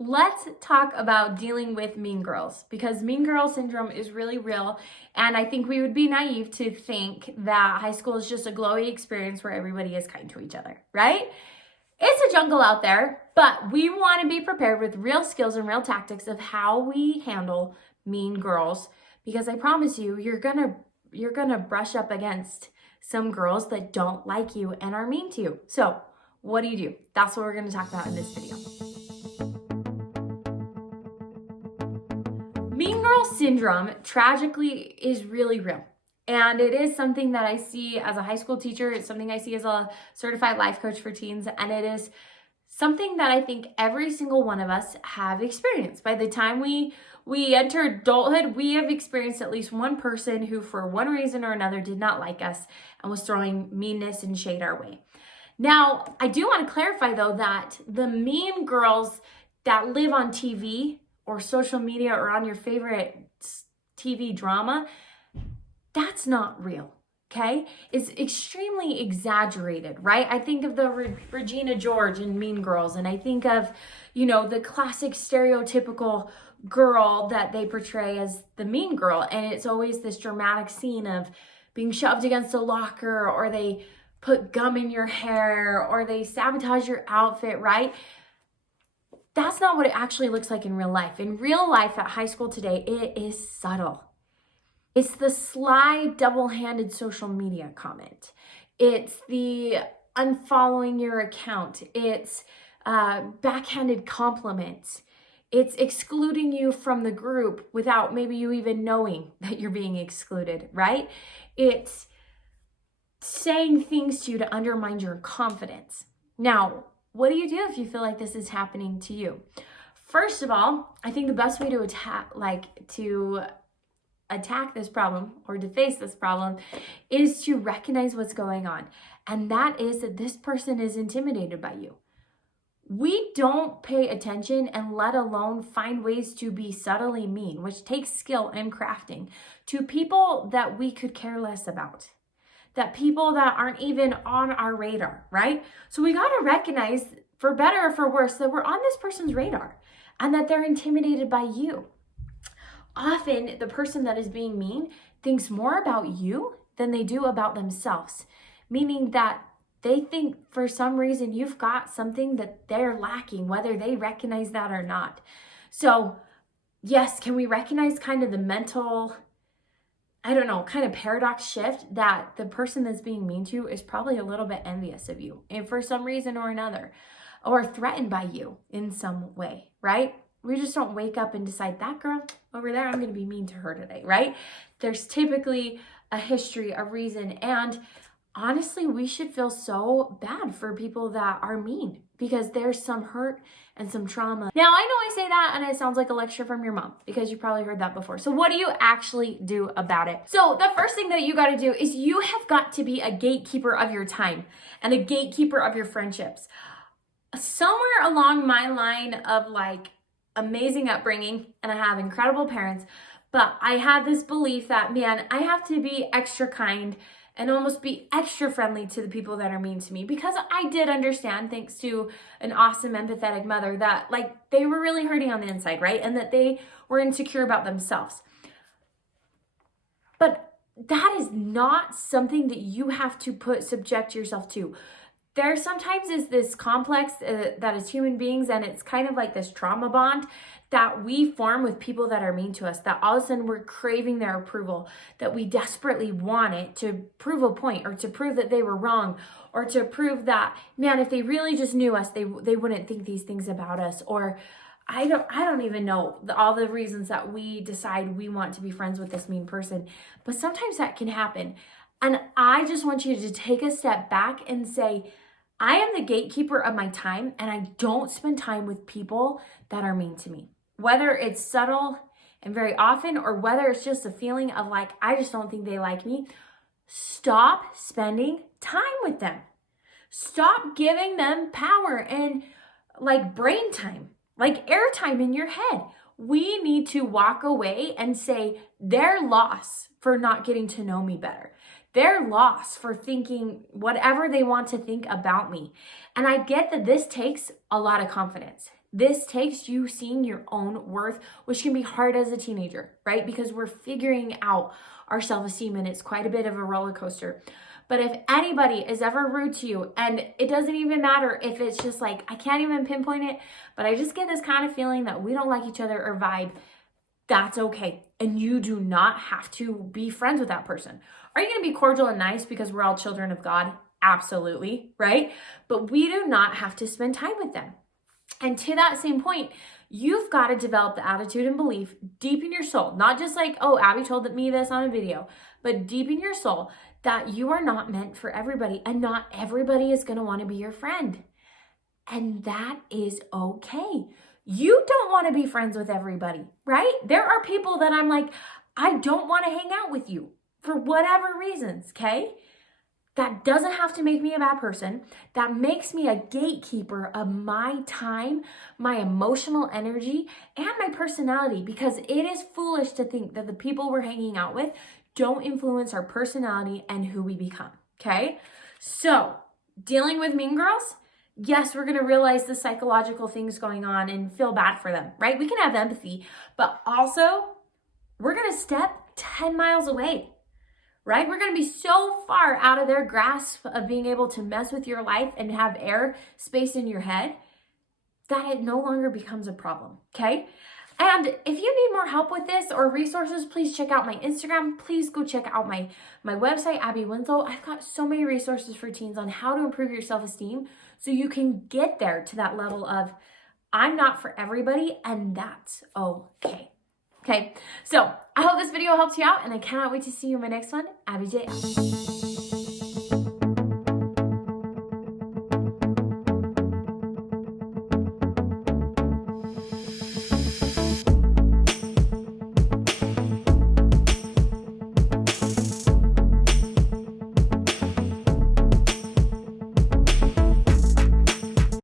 Let's talk about dealing with mean girls, because mean girl syndrome is really real. And I think we would be naive to think that high school is just a glowy experience where everybody is kind to each other, right? It's a jungle out there, but we want to be prepared with real skills and real tactics of how we handle mean girls, because I promise you, you're gonna brush up against some girls that don't like you and are mean to you. So what do? That's what we're going to talk about in this video. Mean girl syndrome, tragically, is really real. And it is something that I see as a high school teacher. It's something I see as a certified life coach for teens. And it is something that I think every single one of us have experienced. By the time we enter adulthood, we have experienced at least one person who, for one reason or another, did not like us and was throwing meanness and shade our way. Now, I do want to clarify, though, that the mean girls that live on TV or social media or on your favorite TV drama, that's not real, okay? It's extremely exaggerated, right? I think of the Regina George in Mean Girls, and I think of, the classic stereotypical girl that they portray as the mean girl, and it's always this dramatic scene of being shoved against a locker, or they put gum in your hair, or they sabotage your outfit, right? That's not what it actually looks like in real life. In real life at high school today, it is subtle. It's the sly, double-handed social media comment. It's the unfollowing your account. It's backhanded compliments. It's excluding you from the group without maybe you even knowing that you're being excluded, right? It's saying things to you to undermine your confidence. Now, what do you do if you feel like this is happening to you? First of all, I think the best way to attack this problem or to face this problem is to recognize what's going on. And that is that this person is intimidated by you. We don't pay attention and let alone find ways to be subtly mean, which takes skill and crafting, to people that we could care less about. That people that aren't even on our radar, right? So we got to recognize, for better or for worse, that we're on this person's radar and that they're intimidated by you. Often, the person that is being mean thinks more about you than they do about themselves, meaning that they think for some reason you've got something that they're lacking, whether they recognize that or not. So, yes, can we recognize kind of the mental, kind of paradox shift that the person that's being mean to you is probably a little bit envious of you, and for some reason or another, or threatened by you in some way, right? We just don't wake up and decide, that girl over there, I'm going to be mean to her today, right? There's typically a history, a reason, and honestly, we should feel so bad for people that are mean because there's some hurt and some trauma. Now, I know I say that and it sounds like a lecture from your mom because you probably heard that before. So what do you actually do about it? So the first thing that you got to do is you have got to be a gatekeeper of your time and a gatekeeper of your friendships. Somewhere along my line of amazing upbringing, and I have incredible parents, but I had this belief that, man, I have to be extra kind and almost be extra friendly to the people that are mean to me, because I did understand, thanks to an awesome, empathetic mother, that they were really hurting on the inside, right? And that they were insecure about themselves. But that is not something that you have to subject yourself to. There sometimes is this complex that is human beings, and it's kind of like this trauma bond that we form with people that are mean to us, that all of a sudden we're craving their approval, that we desperately want it to prove a point, or to prove that they were wrong, or to prove that, man, if they really just knew us, they wouldn't think these things about us. Or I don't even know all the reasons that we decide we want to be friends with this mean person, but sometimes that can happen. And I just want you to take a step back and say, I am the gatekeeper of my time, and I don't spend time with people that are mean to me. Whether it's subtle and very often, or whether it's just a feeling of I just don't think they like me, stop spending time with them. Stop giving them power and brain time, airtime in your head. We need to walk away and say, their loss for not getting to know me better. Their loss for thinking whatever they want to think about me. And I get that this takes a lot of confidence. This takes you seeing your own worth, which can be hard as a teenager, right? Because we're figuring out our self-esteem and it's quite a bit of a roller coaster. But if anybody is ever rude to you, and it doesn't even matter if it's just like, I can't even pinpoint it, but I just get this kind of feeling that we don't like each other or vibe, that's okay. And you do not have to be friends with that person. Are you going to be cordial and nice because we're all children of God? Absolutely, right? But we do not have to spend time with them. And to that same point, you've got to develop the attitude and belief deep in your soul, not just like, oh, Abby told me this on a video, but deep in your soul that you are not meant for everybody and not everybody is going to want to be your friend. And that is okay. You don't want to be friends with everybody, right? There are people that I'm like, I don't want to hang out with you for whatever reasons, okay? That doesn't have to make me a bad person. That makes me a gatekeeper of my time, my emotional energy, and my personality, because it is foolish to think that the people we're hanging out with don't influence our personality and who we become, okay? So, dealing with mean girls, yes, we're going to realize the psychological things going on and feel bad for them, right? We can have empathy, but also we're going to step 10 miles away, right? We're going to be so far out of their grasp of being able to mess with your life and have air space in your head that it no longer becomes a problem, okay? And if you need more help with this or resources, please check out my Instagram. Please go check out my website, Abbi Winslow. I've got so many resources for teens on how to improve your self-esteem so you can get there to that level of, I'm not for everybody, and that's okay. Okay, so I hope this video helps you out, and I cannot wait to see you in my next one. Abbi J out.